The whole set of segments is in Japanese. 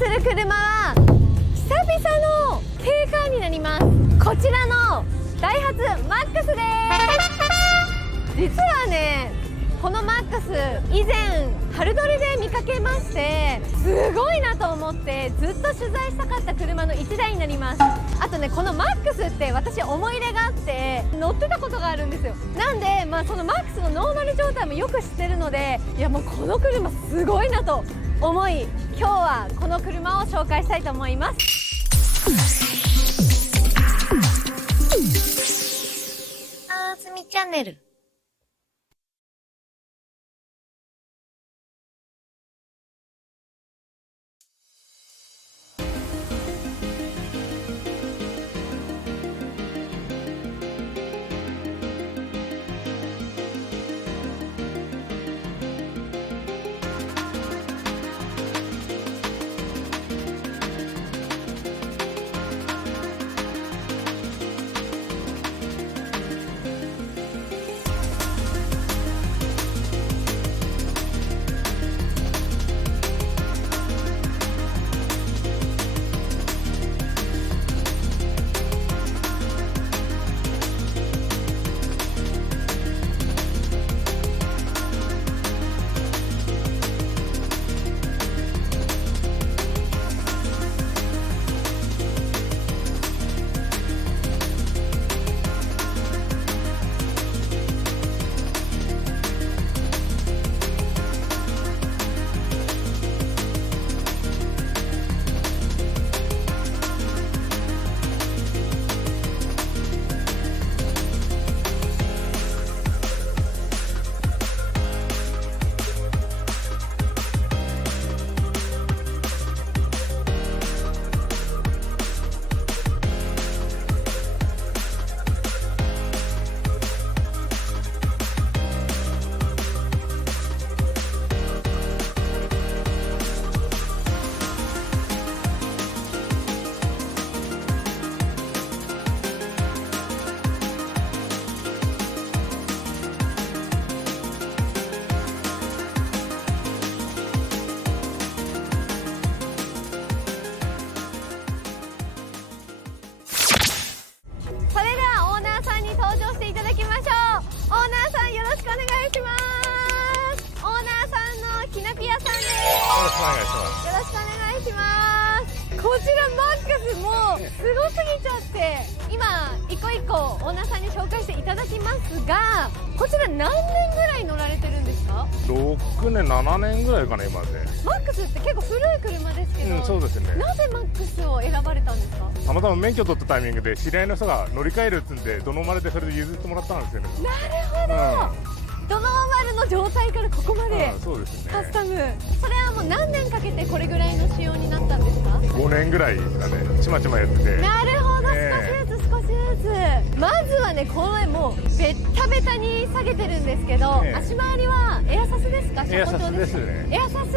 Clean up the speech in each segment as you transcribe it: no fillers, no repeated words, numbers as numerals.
する車は久々の軽カーになります。こちらのダイハツマックスです。実はね、このマックス以前春撮りで見かけまして、すごいなと思ってずっと取材したかった車の1台になります。あとね、このマックスって私思い入れがあって乗ってたことがあるんですよ。なんでそのマックスのノーマル状態もよく知ってるので、いやもうこの車すごいなと思い、今日はこの車を紹介したいと思います。あーつみチャンネル。こちらマックスもうすごすぎちゃって、今一個一個オーナーさんに紹介していただきますが、こちら何年ぐらい乗られてるんですか？6年7年ぐらいかな今で。マックスって結構古い車ですけど、そうですね。なぜマックスを選ばれたんですか？たまたま免許取ったタイミングで知り合いの人が乗り換えるっつんでドノマルでそれで譲ってもらったんですよね。なるほど、ドノーマルの状態からここまでそうですね。カスタム。それはもう何年かけてこれぐらいの仕様になったんですか？5年ぐらいですかね。ちまちまやってて。なるほど、少しずつ少しずつ。まずはね、これもうベッタベタに下げてるんですけど、足回りはエアサスですか？エアサスですね。エアサス、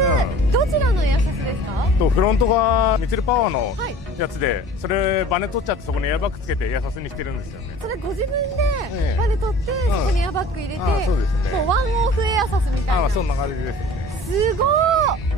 どちらのエアサスですか？フロントがミツルパワーのやつで、それバネ取っちゃってそこにエアバッグつけてエアサスにしてるんですよね。それご自分でバネ取ってそこにエアバッグ入れて、そうですね。もうワンオフエアサスみたいな。そんな感じですね。すごー。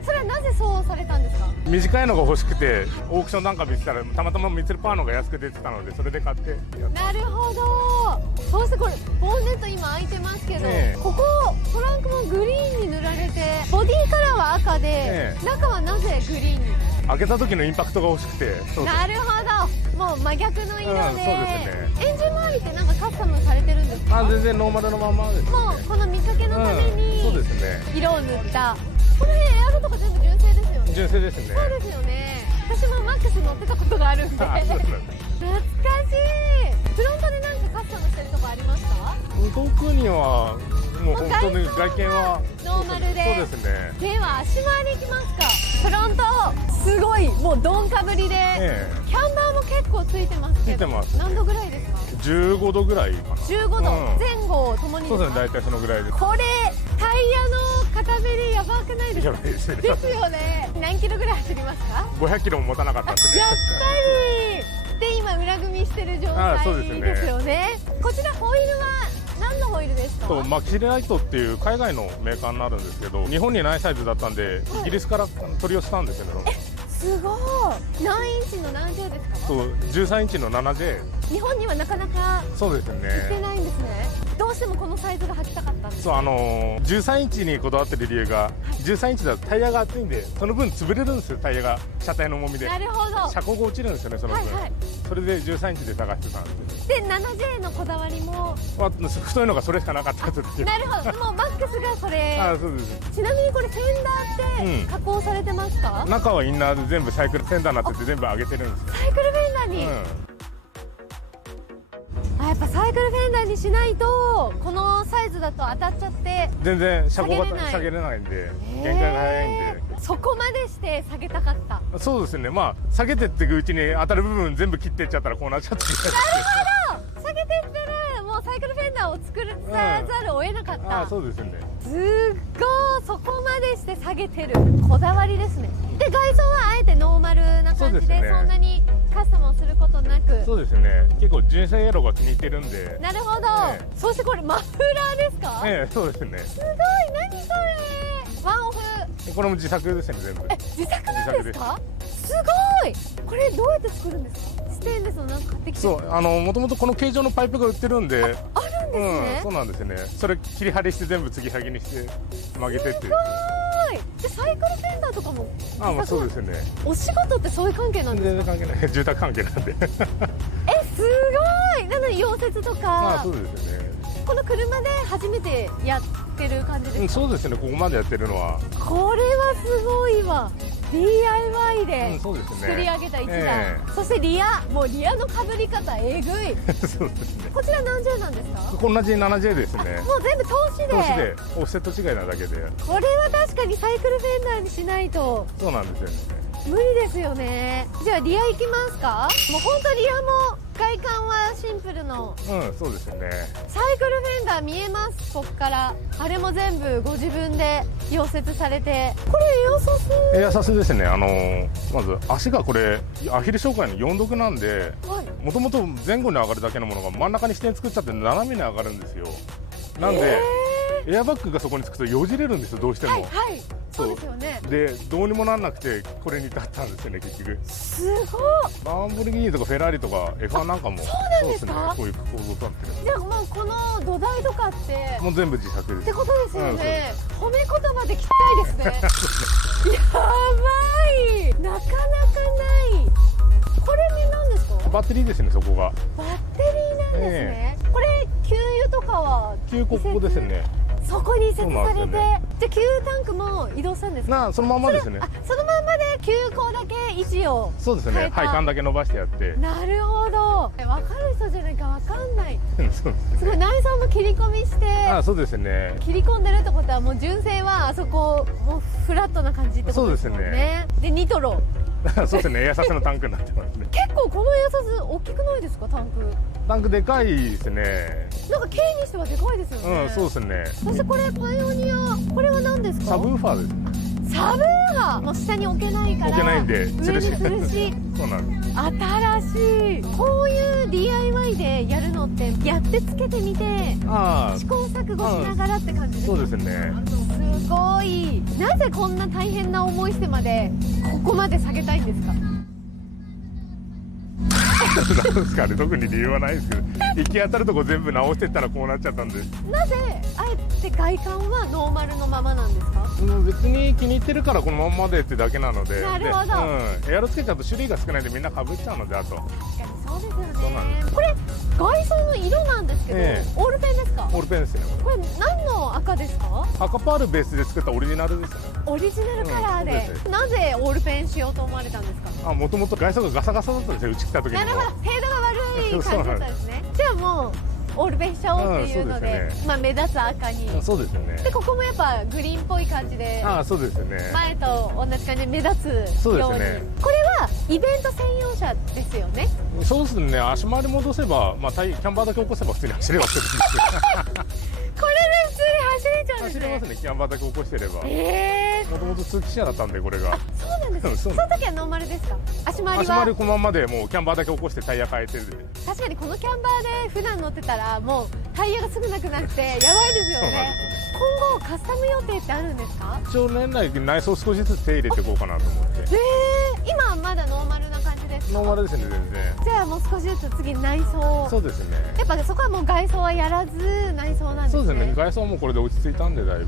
それはなぜそうされたんですか？短いのが欲しくてオークションなんか見てたらたまたまミツルパワーのが安く出てたので、それで買ってやった。なるほど。そしてこれボンネット今開いてますけど、ここトランクもグリーンに塗られて、ボディカラーは赤で、中はなぜグリーンに？開けた時のインパクトが欲しくて。なるほど、もう真逆の色で、そうですね。エンジン周りってなんかカスタムされてるんですか？全然ノーマルのままですね。もうこの見かけのためにそうですね。色を塗った。この辺エアロとか全部純正ですよね？純正ですね。そうですよね。私もマックス乗ってたことがあるんで。懐かしい。フロントでなんかカスタムしてるとこありますか？特にはもう本当に外見はノーマルで。そうですね。では足回りいきますか。フロントすごいもうドンかぶりで、キャンバーも結構ついてますけど、ついてます。何度ぐらいですか？15度ぐらいかな。15度、前後ともにですか？そうですね、大体そのぐらいです。これタイヤの片べりやばくないですか？やばいですね。ですよね。何キロぐらい走りますか？500キロも持たなかったですね。やっぱり。で今裏組みしてる状態ですよね。こちらホイールは何のホイールですか？マキシライトっていう海外のメーカーになるんですけど、日本にないサイズだったんで、イギリスから取り寄せたんですよね。すごい。何インチの何 J ですか？そう13インチの 7J。 日本にはなかなかそうです売ってね。ないんですね。どうしてもこのサイズが履きたかったんです。そう13インチにこだわってる理由が、13インチだとタイヤが厚いんで、その分潰れるんですよ、タイヤが車体の重みで。なるほど。車高が落ちるんですよね、その分。はいはい。それで13インチで探してたんですで 7J のこだわりも。けど、太いのがそれしかなかった時。なるほど。もうマックスがそれ。あ、そうです。ちなみにこれフェンダーって加工されてますか？中はインナーで全部サイクルフェンダーになってて全部上げてるんですよ。サイクルフェンダーに、やっぱサイクルフェンダーにしないとこのサイズだと当たっちゃって全然車高が下げれない下げれないんで、限界が早いんで。そこまでして下げたかった。そうですね。まあ下げてっていくうちに当たる部分全部切っていっちゃったらこうなっちゃったりして。下げてったらもうサイクルフェンダーを作らざるを得なかった。あ、そうですね。すっごい、そこまでして下げてるこだわりですね。で外装はあえてノーマルな感じ で、 そうですねそんなにカスタムをすることなく。そうですね。結構純正エロが気に入ってるんで。なるほど、そしてこれマフラーですか？そうですね。すごい、何それ。ワンオフ。これも自作ですね、全部。自作なんですか？すごい。これどうやって作るんですか？ステンレスのなんか買ってきて。そう、もともとこの形状のパイプが売ってるんで。あるんですね。そうなんですね。それ切り張りして全部継ぎはぎにして曲げてっていう。すごい。でサイクルフェンダーとかも。まあそうですね。お仕事ってそういう関係なんですか？全然関係ない。住宅関係なんで。すごい。なのに溶接とか。そうですね。この車で初めてやってる感じですか？そうですね。ここまでやってるのは。これはすごいわ。DIY でそうですね。作り上げた一台。そしてリア、もうリアのかぶり方えぐい。そうですね。こちら何 J なんですか？同じ 7J ですね。もう全部通しで。通しでオフセット違いなだけで。これは確かにサイクルフェンダーにしないと。そうなんですよね。無理ですよね。じゃあリア行きますか？もう本当リアも外観はシンプルの。そうですよね。サイクルフェンダー見えます。こっからあれも全部ご自分で溶接されて。これエアサス。エアサスですね。まず足がこれアヒル障害の4毒なんで、もともと前後に上がるだけのものが真ん中に支点作っちゃって斜めに上がるんですよ。なんで、エアバッグがそこにつくとよじれるんですよ、どうしても。はいはい、そうですよね。でどうにもなんなくてこれに至ったんですよね、結局。すごい。ランボルギーニとかフェラーリとか F1 なんかもそうなんですか？そうですね、こういう構造になってる。じゃあもうこの土台とかってもう全部自作です。ってことですよね。褒め言葉で聞きたいですね。やばい、なかなかない。これね、何ですか？バッテリーですね、そこが。バッテリーなんですね。これ給油とかはここですね。そこに移設されて、そうなんですよね。じゃあ給油タンクも移動したんですか？そのまんまですね。そのまんまで給口だけ位置を。そうですね、配管だけ伸ばしてやって。なるほど。分かる人じゃないか分かんない。そうですね。すごい内装も切り込みして。そうですね。切り込んでるってことはもう純正はあそこもうフラットな感じってことですもんね。そうですね。でニトロ。そうですね、エアサスのタンクになってますね。結構このエアサス大きくないですか？タンク。タンクでかいですね。なんか軽にしてはでかいですよね。そうですね。そしてこれパイオニア、これは何ですか？サブウーファーです。サブウーファーもう下に置けないから。置けないんで上に吊るし。そうなんです。新しい。こういう DIY でやるのってやってつけてみて試行錯誤しながらって感じですか？そうですね。すごい。なぜこんな大変な思いしてまでここまで下げたいんですか？なんですかね、特に理由はないですけど、行き当たるとこ全部直してったらこうなっちゃったんで。なぜあえて外観はノーマルのままなんですか？別に気に入ってるからこのまんまでってだけなので。なるほど。エアロつけちゃうと種類が少ないんでみんなかぶっちゃうので。あと確かにそうですよね。そうなんです。これ外装の色なんですけど、オールペンですか？オールペンですね。これ何の赤ですか？赤パールベースで作ったオリジナルですね。オリジナルカラーで。なぜオールペンしようと思われたんですか？もともと外装がガサガサだったんですよ、うち来た時に。なるほど、フェードが悪い感じだったんですね。じゃあもうオールペンしちゃおうっていうので、目立つ赤に。そうですよね。でここもやっぱグリーンっぽい感じで。そうですよね。前と同じ感じで目立つように。そうですね。これはイベント専用車ですよね。そうですね。足回り戻せば、キャンバーだけ起こせば普通に走ればするんですよ。これで普通に走れちゃうんですね。走れますね、キャンバーだけ起こしてれば。もともと通気車だったんで、これが。そうなんです。その時はノーマルですか？足回りは。足回りこのままでもうキャンバーだけ起こしてタイヤ変えてる。確かにこのキャンバーで普段乗ってたらもうタイヤがすぐなくなってやばいですよね。今後カスタム予定ってあるんですか？一応年内内装少しずつ手入れていこうかなと思って今はまだノーマルな感じですか？ノーマルですね全然。じゃあもう少しずつ次内装。そうですね。やっぱそこはもう外装はやらず内装なんですね。そうですね。外装はもうこれで落ち着いたんでだいぶ。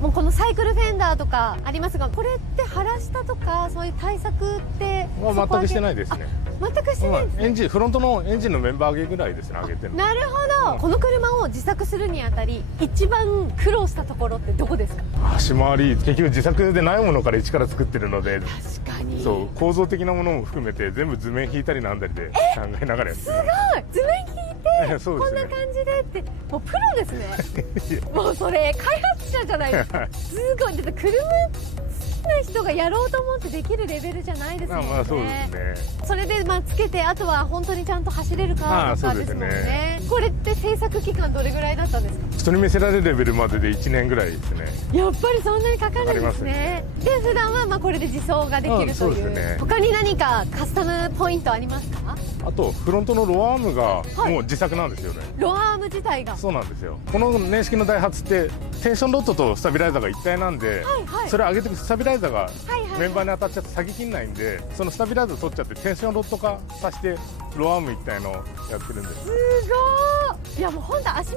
もうこのサイクルフェンダーとかありますが、これって晴らしたとかそういう対策ってまあ全くしてないですね。全くしてないですね。エンジンフロントのエンジンのメンバー上げぐらいですね上げてるの。なるほど、この車を自作するにあたり一番苦労したところってどこですか？足回り結局自作でないものから一から作ってるので、確かにそう構造的なものも含めて全部図面引いたりなんだりで考えながらやってすごい図面引いてそうですねこんな感じでってもうプロですねもうそれ開発者じゃないですかすごい。だって車好きな人がやろうと思ってできるレベルじゃないですもんね。まあそうですね。それでつけてあとは本当にちゃんと走れるかとかですもんね。これって制作期間どれぐらいだったんですか？人に見せられるレベルまでで1年ぐらいですね。やっぱりそんなにかかるんですね。で普段はこれで自走ができるという、そうですね。他に何かカスタムポイントありますか？あとフロントのロアームがもう自作なんですよね。ロアーム自体がそうなんですよ。この年式のダイハツってテンションロッドとスタビライザーが一体なんで、それを上げていくスタビライザーがメンバーに当たっちゃって下げきんないんで、そのスタビライザー取っちゃってテンションロッド化させてロアーム一体のやってるんです。すごい。いやもう本当足回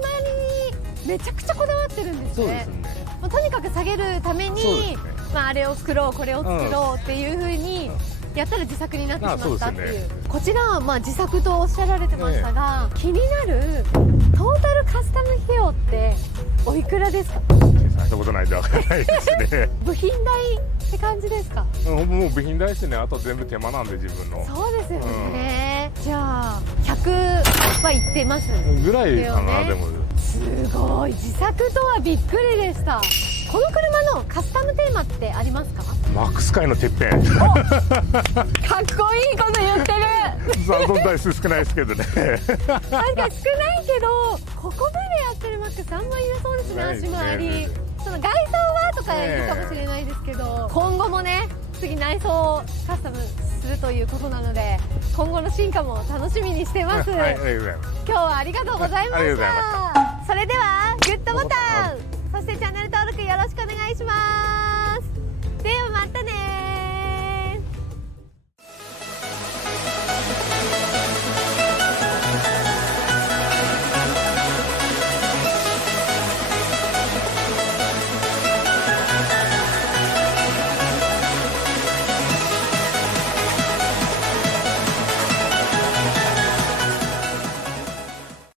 りにめちゃくちゃこだわってるんですね。そうですね。とにかく下げるために、あれを作ろうこれを作ろうっていう風にやったら自作になってしまったっていう。こちらは自作とおっしゃられてましたが、気になるトータルカスタム費用っておいくらですか？計算したことないんでわからないですね部品代って感じですか？もう部品代ですね。あと全部手間なんで自分の。そうですよね。じゃあ100はいってますぐらいかな。でもすごい自作とはびっくりでした。この車のカスタムテーマってありますか？マックス界のてっぺんかっこいいこと言ってる残存台数少ないですけどねなんか少ないけどここまでやってるマックスあんまりいなそうですね。足回りその外装はとかいいかもしれないですけど、今後もね次内装カスタムするということなので今後の進化も楽しみにしてます。はい、ありがとうございます。今日はありがとうございました。それではグッドボタンそしてチャンネル登録よろしくお願いします。